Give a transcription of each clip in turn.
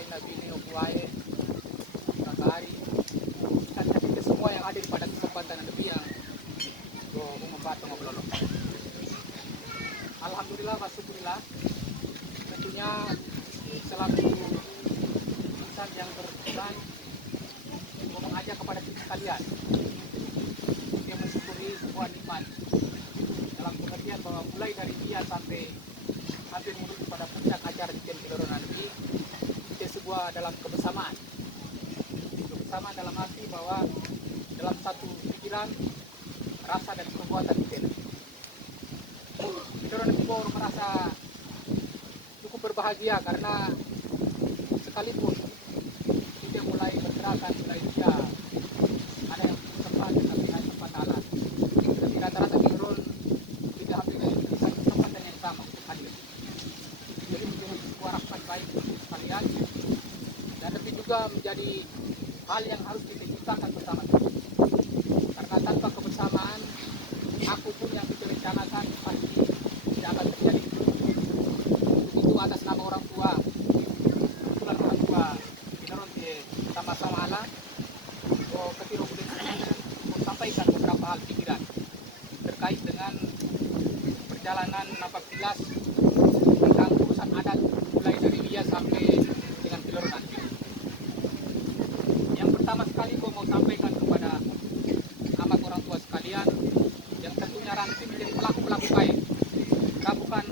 mulai Nabi Neo Kuae, Kakari, dan ke semua yang hadir pada kesempatan Nabi yang membantu ngobrol. Alhamdulillah wa syukurillah, tentunya selaku insan yang berperan mengajak kepada kita sekalian yang mensyukuri sebuah nikmat dalam pengertian bahwa mulai dari dia sampai hampir menuju pada puncak acara di Keloro nanti itu sebuah dalam kebersamaan dalam arti bahwa dalam satu pikiran, rasa dan perbuatan kita nanti baru merasa cukup berbahagia karena sekalipun kita mulai bergerakan mulai dia ada yang tempat tapi ada tempat alat dan rata-rata Keloro tidak hampir di satu kesempatan yang sama untuk hadir. Jadi menjadi sebuah rahmat baik untuk kalian dan tapi juga menjadi hal yang harus kita ciptakan bersama karena tanpa kebersamaan apapun yang kita rencanakan pasti tidak akan terjadi. Itu atas nama orang tua sama-sama Allah ketika sampaikan beberapa hal pikiran terkait dengan perjalanan napak tilas tentang urusan adat mulai dari dia sampai dengan Keloro nanti. Yang pertama sekali saya mau sampaikan kepada amat orang tua sekalian yang tentunya nanti menjadi pelaku-pelaku baik. Kita bukan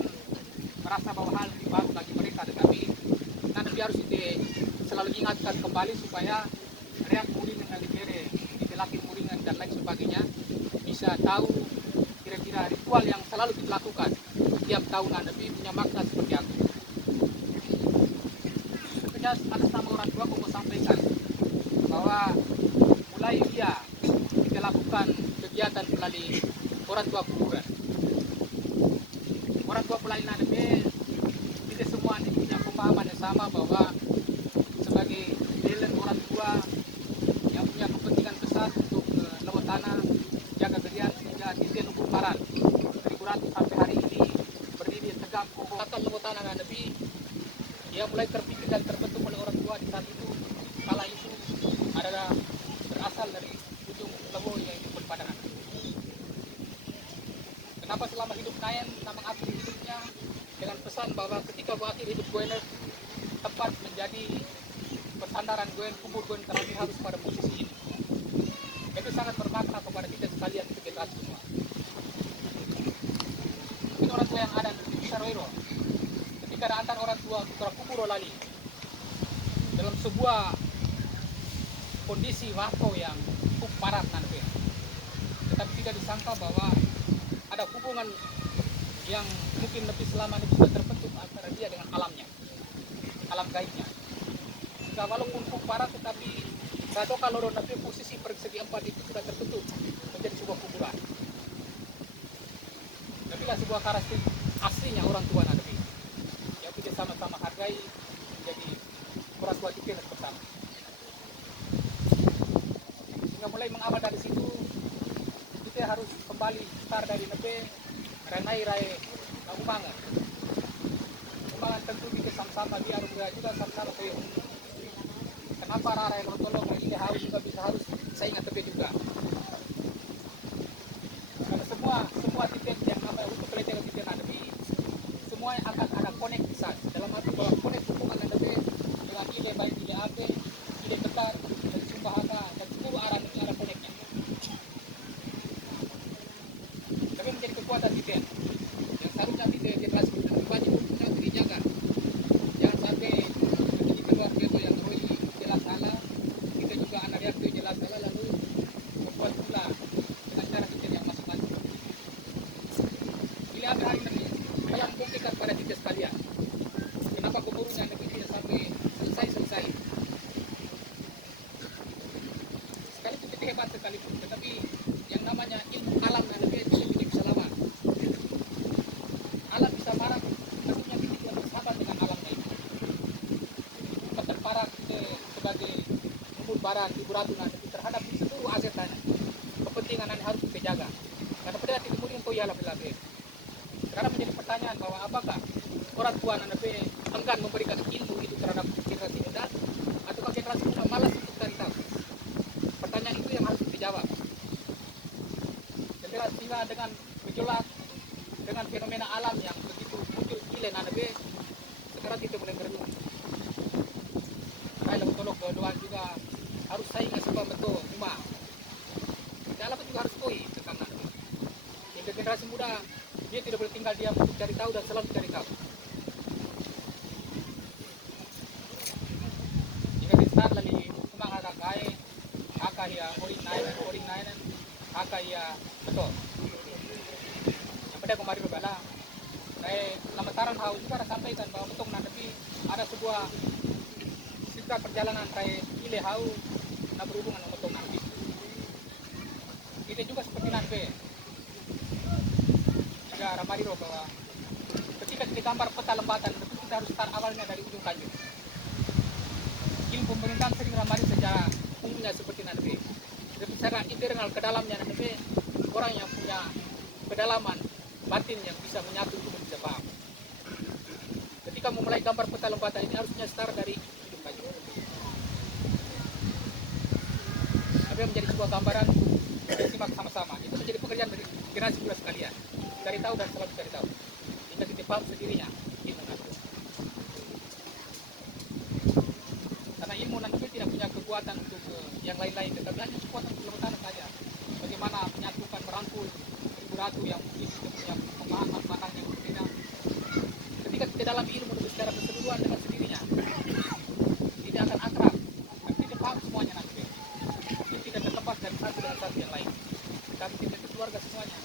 merasa bahwa hal ini baru bagi mereka, tetapi nanti harus selalu ingatkan kembali supaya reak muringan dan libere, ditelakin muringan dan lain sebagainya bisa tahu kira-kira ritual yang selalu dilakukan setiap tahun Nabi punya makna seperti apa. Tentunya atas nama orang tua aku mau sampaikan bahwa mulai dia kita lakukan kegiatan melalui orang tua kuburan. Orang tua pelayanan Nabi kita semua ini punya pemahaman yang sama bahwa sebagai talent orang tua yang punya kepentingan besar untuk lewat tanah jaga gerian sehingga kita nunggu paran dari Kuratu sampai hari ini berdiri tegak kokoh atas lewat tanah Nabi. Dia mulai terpikir dan terbentuk oleh orang tua di saat itu kala itu adalah berasal dari ujung lewo yang itu berpadangan. Kenapa selama hidup Nayan nama akhir hidupnya dengan pesan bahwa ketika berakhir hidup gue tepat menjadi persandaran gue, kubur gue terakhir harus pada posisi ini. Itu sangat bermakna kepada kita sekalian untuk kita semua. Mungkin orang tua yang ada di Saroiro, ketika ada antar orang tua putra kubur lali dalam sebuah kondisi waktu yang cukup parah nanti, tetapi tidak disangka bahwa ada hubungan yang mungkin lebih selama ini bisa terbentuk antara dia dengan alamnya, alam gaibnya. Walaupun cukup parah tetapi satu kalau nanti posisi persegi empat itu sudah tertutup menjadi sebuah kuburan. Tapi lah sebuah karakter aslinya orang tua Nabi yang kita sama-sama hargai menjadi orang tua kita bersama. Sehingga mulai mengamal dari situ kita harus kembali start dari Nabi renai rai umbangan. Umbangan tentu kita sama-sama biar juga sama-sama kayak kenapa Rara yang bertolong ini harus juga bisa harus saya ingat tapi juga karena semua titik yang namanya untuk pelajaran titik Nabi semua akan ada koneksitas dalam arti bahwa konek hubungan Nabi dengan ide baik ide apa ide tekar dan sumbahana dan seluruh arah itu ada koneknya. Tapi menjadi kekuatan titik yang seharusnya titik generasi wajib untuk dijaga. Jangan sampai menjadi keluar itu yang roi jelas salah, kita juga anak yang jelas salah lalu membuat pula dengan cara kita yang masing-masing. Bila ada hari ini, kalian buktikan pada kita sekalian. Kenapa kuburunya Nabi tidak sampai selesai? Sekalipun kita hebat sekalipun, tetapi yang namanya ilmu alam Nabi itu tidak bisa lama. Alam bisa marah, artinya kita juga bersahabat dengan alamnya itu. Bukan terparah kita sebagai umur barang di Buratuna terhadap seluruh aset tanah. Kepentingan yang harus kita jaga. Karena pada hati kemudian kau ialah belakang. Sekarang menjadi pertanyaan bahwa apakah orang tua Nabi enggan memberikan ilmu itu terhadap generasi muda atau generasi muda malas untuk cari tahu? Pertanyaan itu yang harus dijawab. Generasi dengan gejolak, dengan fenomena alam yang begitu muncul gila nanabe, sekarang kita boleh berenung. Saya tolong kedua juga harus saing sebab betul cuma dalam juga harus koi tentang nanti. Hingga generasi muda dia tidak boleh tinggal diam untuk cari tahu dan selalu cari tahu. Jika di start lagi kumang agak kaya, agak ya oring nainan, agak ya betul. Yang pada kemarin berbala, saya lamataran hau juga sampaikan bahwa betul nanti ada sebuah sikap perjalanan saya pilih hau na berhubungan dengan betul nanti. Kita juga seperti nanti. Ya Ramadiro bahwa ketika kita gambar peta lembatan kita harus start awalnya dari ujung kayu. Ilmu pemerintahan sering Ramadiro secara umumnya seperti nanti. Tapi secara internal ke dalamnya nanti orang yang punya kedalaman batin yang bisa menyatu itu bisa paham. Ketika memulai gambar peta lembatan ini harusnya start dari ujung kayu. Tapi menjadi sebuah gambaran simak sama-sama. Itu menjadi pekerjaan dari generasi muda sekalian. Cari tahu dan selalu cari tahu. Hingga kita paham sendirinya ilmu nanti. Karena ilmu nanti tidak punya kekuatan untuk yang lain-lain, tetapi hanya kekuatan pengetahuan saja. Bagaimana menyatukan, merangkul ratu yang mungkin punya pemahaman pandang yang berbeda. Ketika kita dalam ilmu secara keseluruhan dengan sendirinya, tidak akan akrab. Dan kita paham semuanya nanti. Kita tidak terlepas dari satu dan satu yang lain. Kami kita keluarga semuanya.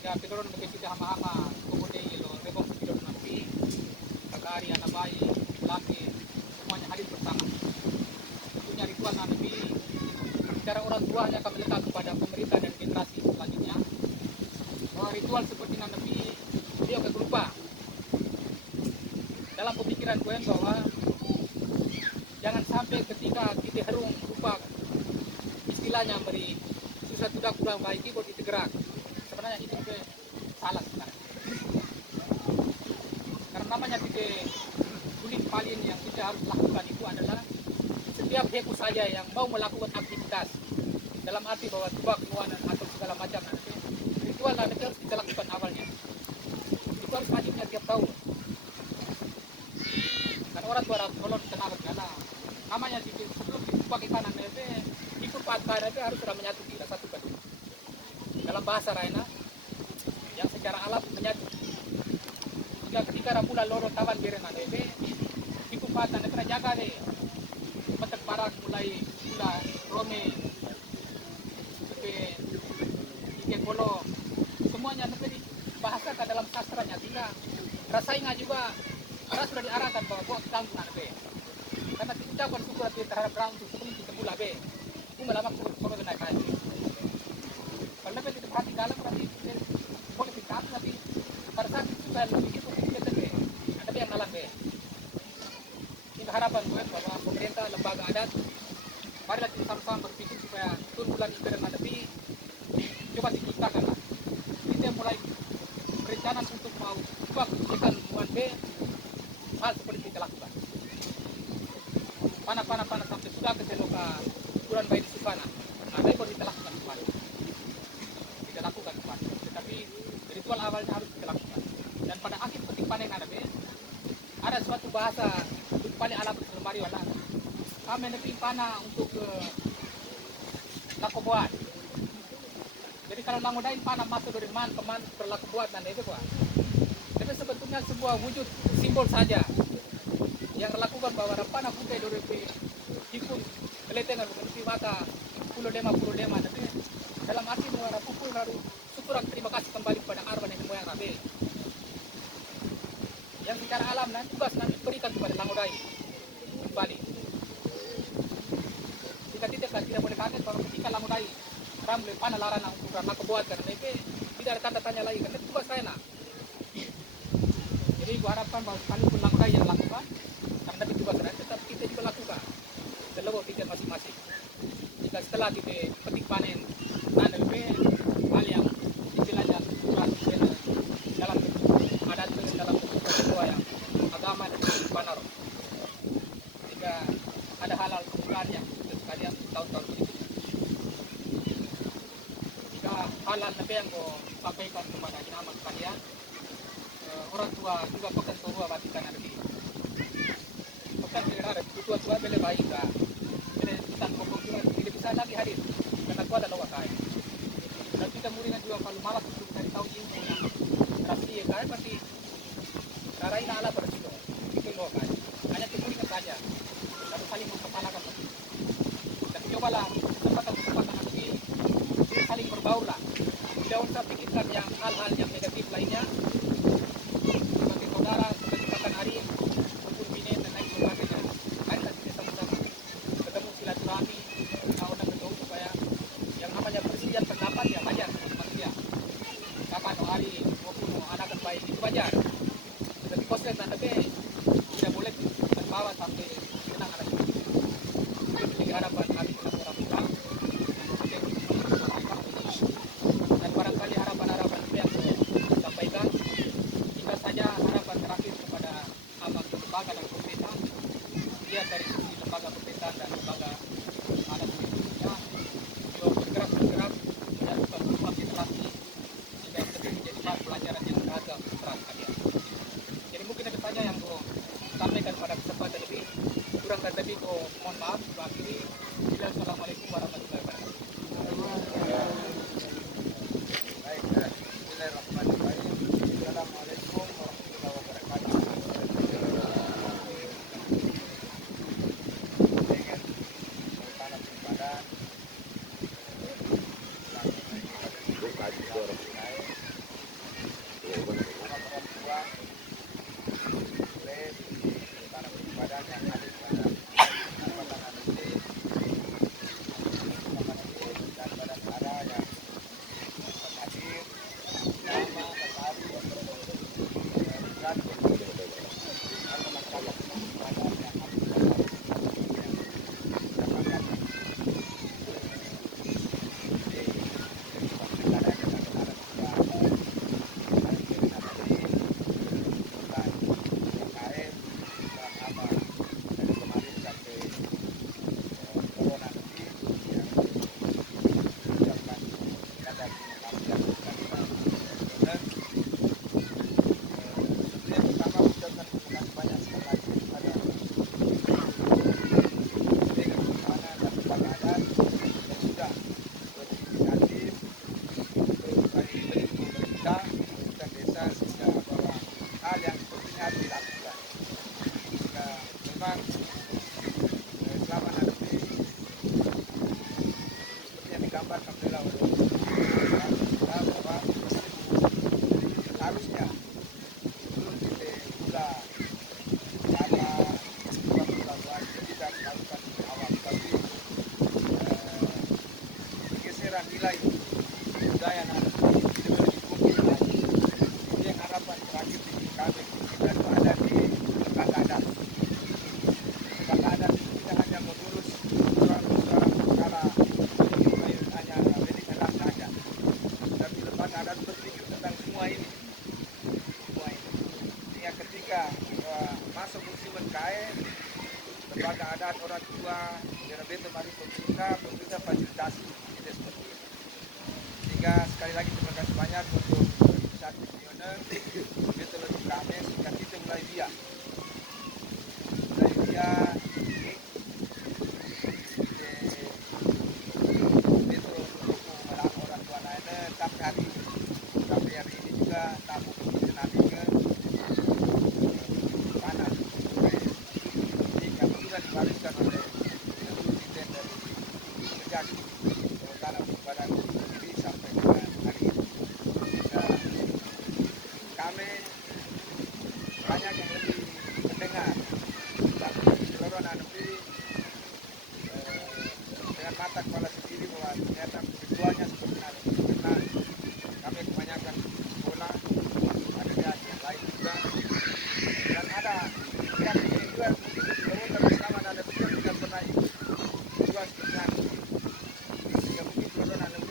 Jika pidoron begitu sudah hama-hama, kemudian lo rebong pidoron nanti, kakari, anak bayi, laki, semuanya hadir bersama. Tentunya ritual nanti, secara orang tuanya kami letak kepada pemerintah dan generasi selanjutnya. Bahwa ritual seperti nanti dia akan berubah. Dalam pemikiran gue bahwa jangan sampai ketika kita harung berupa istilahnya beri susah tudak kurang baik keyboard itu gerak. Sebenarnya itu salah sebenarnya. Karena namanya kita kulit palin yang kita harus lakukan itu adalah setiap heku saja yang mau melakukan aktivitas dalam arti bahwa tubak, nuan atau segala macam nanti ritual nanti harus kita lakukan awalnya. Itu harus wajibnya tiap tahun. Dan orang tua tolong kenal karena namanya sebelum ditubak ikan nanti itu pakai nanti harus sudah menyatu tidak satu kan. Dalam bahasa Raina yang secara alam menyatu. Jika ketika rambulan lorong tawan biren nanti itu pakai nanti jaga deh. Petek parak mulai gula, rome, ikan bolo, semuanya nanti bahasa ke dalam sastranya sehingga rasanya juga sudah diarahkan bahwa buat kamu nanti. Karena diucapkan syukur terhadap ramu sebelum kita mulai be, itu melama kalau naik kaji. Kalau nanti kita perhati dalam berarti boleh dikatakan tapi pada saat itu sudah lebih itu kita be, ada yang nalar be. Ini harapan gue bahwa pemerintah, lembaga adat, marilah kita sama-sama berpikir supaya turun bulan ibadah nanti coba diciptakan lah. Kita mulai berencana untuk mau ubah kebijakan bulan B, hal seperti kita lakukan. Panah sampai sudah ke seloka ukuran bayi di sana. Nah, itu baru kita lakukan kemarin. Kita lakukan kemarin. Tetapi ritual awalnya harus kita lakukan. Dan pada akhir petik panen ada suatu bahasa paling alam lemari wala. Kami nanti panah untuk lakobuat. Jadi kalau namudain panah masuk dari man ke man berlaku buat nanti itu kuah. Tapi sebetulnya sebuah wujud simbol saja yang melakukan bahwa panah putih dari hikun keletengan bukan di mata pulau dema nanti dalam arti muara pukul lalu syukuran terima kasih kembali kepada arwah yang moyang rabe yang secara alam nanti tugas nanti berikan kepada langudai kembali. Jika tidak boleh kaget bahwa ketika langudai ramai panah larang untuk ramah kebuat karena itu tidak ada tanda tanya lagi karena itu tugas saya nak. Jadi gua harapkan bahwa sekalipun langudai yang lakukan karena itu tugas saya tetap kita juga lakukan. Terlebih pikir masing-masing. Jika setelah kita petik panen nanti hal yang istilahnya dalam bentuk adat dalam bentuk yang agama apa yang kau sampaikan kepada jemaah sekalian, orang tua juga pekan tua batikan nanti. Pekan ada tua beli bayi juga, beli tan pokok juga tidak bisa lagi hadir karena tua adalah wakai. Dan kita muridnya juga kalau malas untuk cari tahu ilmu yang rahasia kan pasti rarain ala bersito itu loh kan. Hanya muridnya saja, lalu saling mempersalahkan. Dan cobalah kesempatan nanti saling berbaur lah. Tidak usah pikirkan yang hal-hal yang negatif lainnya. Sebagai saudara, sebagai kakak Arif, maupun bini dan lain sebagainya. Ayo kita sama-sama ketemu silaturahmi, tahun dan ketemu supaya yang namanya perselisihan pendapat ya wajar manusia. Kakak atau Arif maupun anak baik itu wajar. Tapi konsep dan tidak boleh terbawa sampai senang anak itu. Jadi harapan kami kepada orang tua dan barangkali harapan-harapan itu yang saya sampaikan. Jika saja harapan terakhir kepada abang lembaga dan pemerintah, lihat dari sisi lembaga pemerintah dan lembaga anak Indonesia, juga bergerak dan berubah literasi sehingga lebih menjadi bahan pelajaran yang berharga untuk kalian. Jadi mungkin itu saja yang saya sampaikan pada kesempatan lebih. Kurang dan lebih mohon maaf. Akhiri, Assalamualaikum warahmatullahi wabarakatuh. Baik, bismillahirrahmanirrahim. Assalamualaikum warahmatullahi wabarakatuh. Dengan tanah simpanan, orang tua, tanah simpanan yang hadir pada kesempatan ini, dan badan ara yang hadir sama sekali dan masyarakat simpanan yang nilai budaya dan ini yang harapan terakhir di kami dan ada di lembaga adat. Lembaga adat itu tidak hanya mengurus persoalan perkara hanya milik adat saja, tapi lembaga adat berpikir tentang semua ini. Sehingga ketika masuk musim KM, lembaga adat orang tua, pemerintah fasilitasi. Sehingga sekali lagi terima kasih banyak untuk satu pioner kita lebih kami sehingga kita mulai dia itu untuk melarang orang tua lainnya sampai hari ini juga tamu nantinya panas sehingga sudah dibariskan oleh presiden dari Kejati dalam badan sampai dengan hari ini. Dan kami banyak yang lebih mendengar tapi seluruh nanti dengan mata kepala sendiri bahwa ternyata keduanya seperti itu. Karena kami kebanyakan sekolah ada di yang lain juga dan ada yang juga mungkin tapi selama ada tidak pernah ikut juga sebenarnya.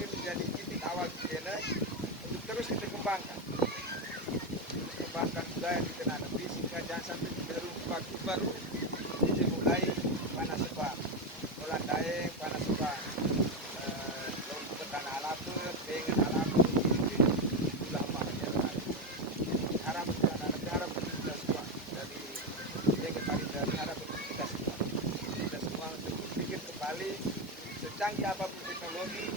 Menjadi titik awal kita untuk terus kita kembangkan budaya di tanah negeri sehingga jangan sampai waktu baru kita mulai panas sebab Polan Daeng panas sebab tanah alam dengan alam secanggih apapun teknologi,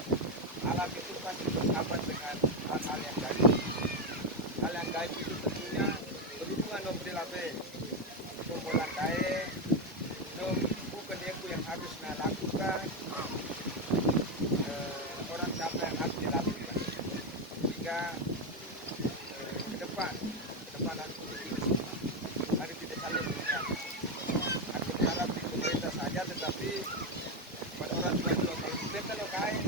alam itu pasti bersahabat dengan hal-hal yang gaib. Hal yang gaib itu tentunya berhubungan dengan perilaku, kumpulan kaya, bukan aku yang harus lakukan, orang siapa yang harus dilakukan. Sehingga ke depan harus begitu. Mari kita saling mengingat. Aku berharap di pemerintah saja, tetapi pada orang tua juga kalau kita lo kaya,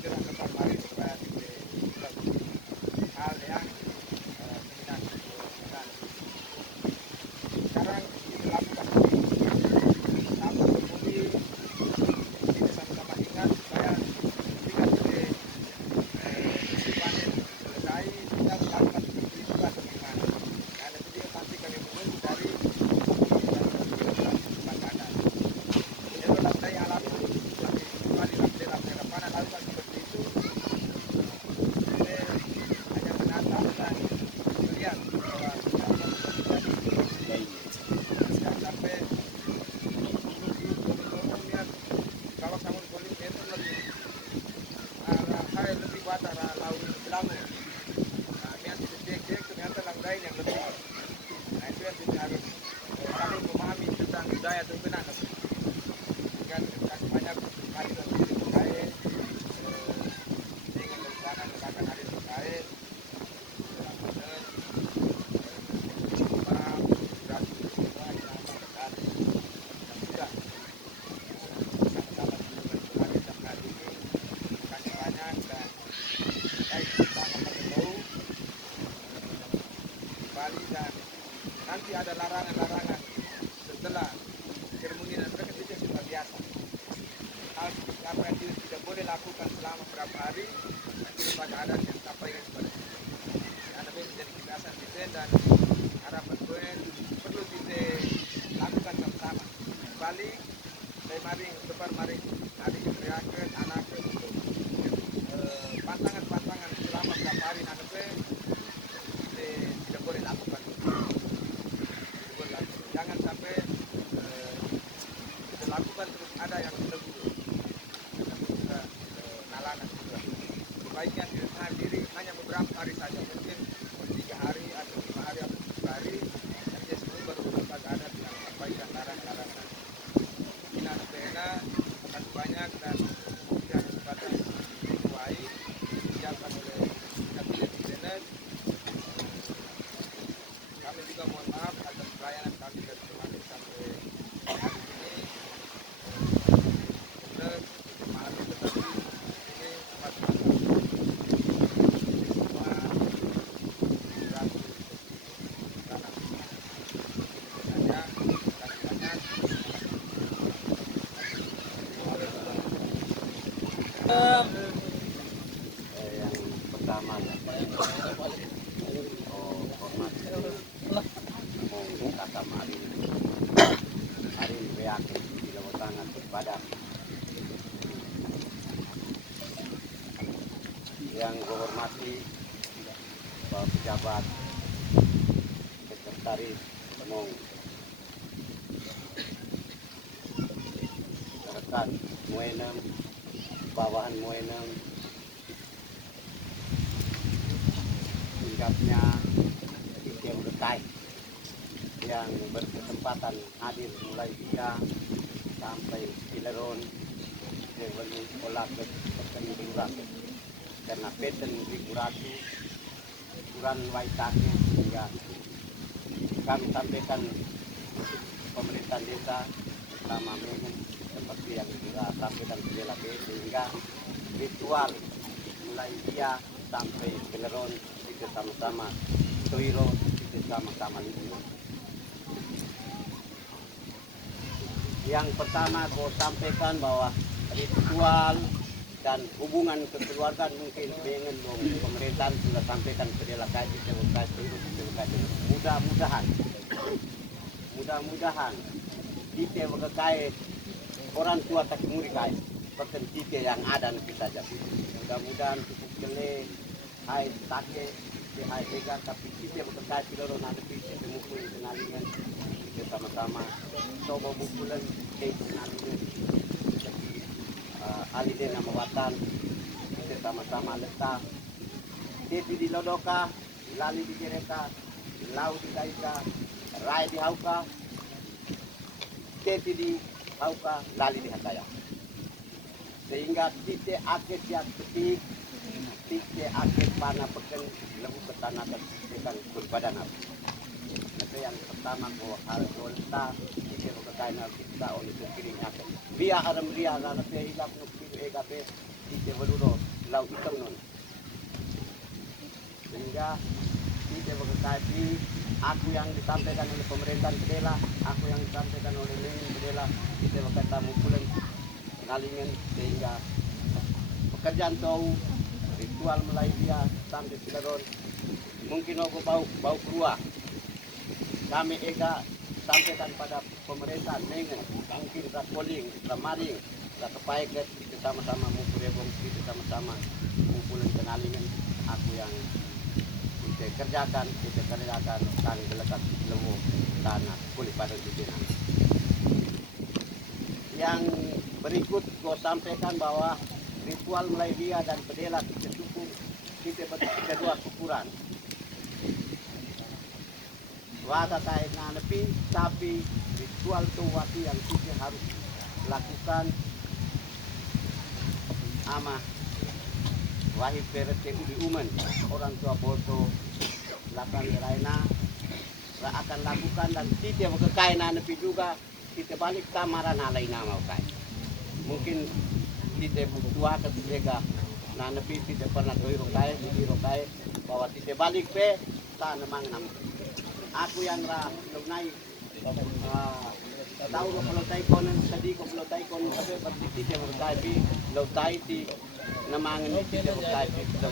segera tetap mari supaya kita hal yang seminar. Sekarang kita lakukan sama kembali, kita sama-sama ingat supaya ketika kita musim panen selesai, kita melakukan seperti itu atau gimana. Karena itu dia pasti kami menunggu dari Bangkadan. Jadi lantai alam itu kembali lantai panen lakukan seperti itu. Kita hanya menatap dan melihat bahwa jangan sampai lihat kalau kamu boleh itu lebih lebih kuat arah laut bilang. Nah, yang cek ternyata lain yang lebih. Nah, itu yang kita harus saling memahami tentang budaya Turkmenan. Kan kasih banyak kali dan terkait dengan rencana akan hari terkait dan nanti ada larangan-larangan setelah seremoni dan mereka itu sudah biasa. Hal apa yang tidak boleh lakukan selama berapa hari nanti pada adat yang sampaikan kepada kita. Karena ini menjadi kebiasaan kita dan harapan gue perlu kita lakukan sama-sama. Kembali dari mari depan mari teriakan anak untuk pantangan-pantangan selama berapa hari nanti kita tidak boleh lakukan. Jangan sampai kita lakukan terus ada yang lebih nalangan juga. Sebaiknya ditahan diri hanya beberapa hari saja, mungkin 3 hari atau 5 hari atau 7 hari. Dan dia semua baru dapat ada yang sampaikan larangan-larangan. Ini anak pena, kasih banyak dan kemudian kesempatan dikuai dijalankan oleh kabinet internet. Kami juga mohon maaf atas pelayanan kami dari kemarin sampai hari ini. Benar, maaf tetapi ini semata-mata semua berlaku tanah. Hanya kasih banyak. Yang pertama hormat kata hari reaksi di lewat tangan berbadan yang menghormati Bapak pejabat sekretaris umum rekan Muenem bawahan Muenem tingkatnya yang berkait yang berkesempatan hadir mulai dia sampai Pileron dengan olah berkendurak karena peten riguratu ukuran waitaknya sehingga kami sampaikan pemerintahan desa bersama Menem seperti yang kita sampaikan di sehingga ritual mulai dia sampai Pileron kita sama-sama Toiro kita sama-sama liburan. Yang pertama kau sampaikan bahwa ritual dan hubungan kekeluargaan mungkin dengan pemerintahan sudah sampaikan kedelakai itu mudah-mudahan kita berkait orang tua tak muri kait seperti kita yang ada nanti saja mudah-mudahan cukup jele hai take hai ega tapi kita berkait di lorong ada kita mukul kenalingan kita sama-sama coba bukulan kayak kenalingan alide na mawatan kita sama-sama letak teti di lodoka lali di jereka lau di kaita rai di hauka teti di hauka lali di hataya sehingga tite akhir yang ketik tite akhir panah peken lebu ketanah dan berbadan apa itu yang pertama ko hal dolta tite berkaitan kita oleh kekiring akan biar aram dia lana pe hilap no pido egape tite beluro lau itong non sehingga tite berkaitan aku yang disampaikan oleh pemerintahan Kedela, aku yang disampaikan oleh Lenin Kedela, tite berkaitan mukulan ngalingan sehingga pekerjaan tahu ritual mulai dia sampai Cilegon mungkin aku bau keluar kami ega sampaikan pada pemerintah dengan mungkin rapoling ramaring kepai ke kita sama-sama mukurebong kita sama-sama kumpulan kenalingan aku yang kita kerjakan kami belekat lemu tanah kulit pada jijinan yang berikut gue sampaikan bahwa ritual mulai dia dan pedela kita cukup kita kedua ukuran wata kait na nepi tapi ritual tuwati yang kita harus lakukan ama wahib PRT di umen orang tua boto lakukan lainnya akan lakukan dan tidak berkekainan nepi juga kita balik kamaran alai nama kai mungkin kita butuh ketika na nepi tidak pernah doi rokai bahwa kita balik pe ta namang nam aku yang ra lunai tahu kalau tai konen tadi kalau tai konen tapi berarti tidak berkai pi lo tai ti namang tidak berkai